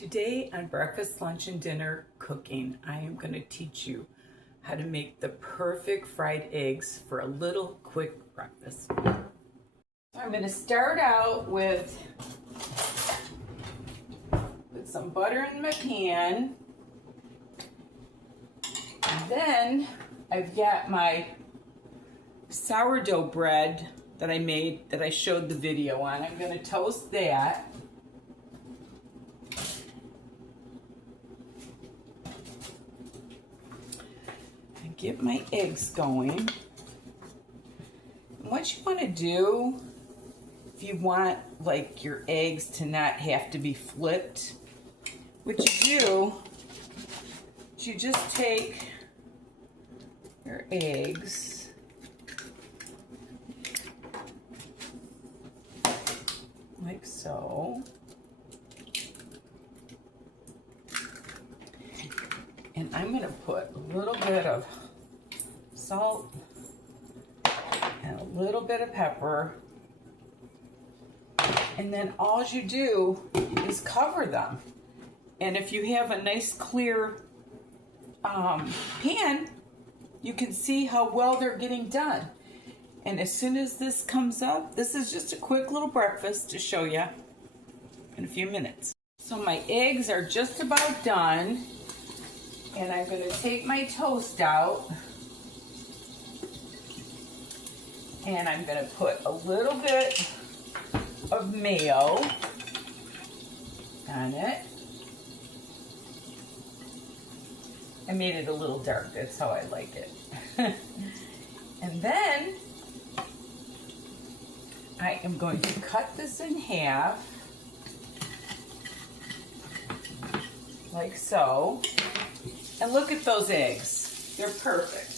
Today on Breakfast, Lunch, and Dinner Cooking, I am going to teach you how to make the perfect fried eggs for a little quick breakfast. I'm going to start out with some butter in my pan. And then I've got my sourdough bread that I made, that I showed the video on. I'm going to toast that. And get my eggs going. And what you want to do, if you want like your eggs to not have to be flipped, what you do is you just take your eggs like so, and I'm going to put a little bit of salt and a little bit of pepper, and then all you do is cover them. And if you have a nice clear pan, you can see how well they're getting done. And as soon as this comes up, this is just a quick little breakfast to show you in a few minutes. So my eggs are just about done, and I'm going to take my toast out, and I'm going to put a little bit of mayo on it. I made it a little dark, that's how I like it. And then I am going to cut this in half, like so. And look at those eggs, they're perfect.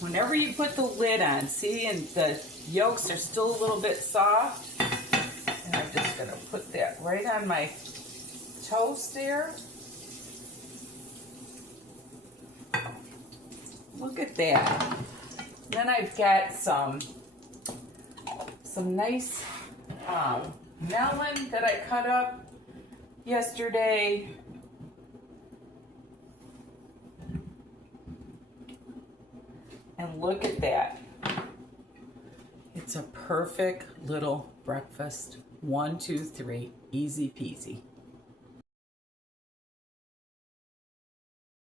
Whenever you put the lid on, see, and the yolks are still a little bit soft, and I'm just gonna put that right on my toast there. Look at that. Then I've got some nice melon that I cut up yesterday. And look at that. It's a perfect little breakfast. 1, 2, 3, easy peasy.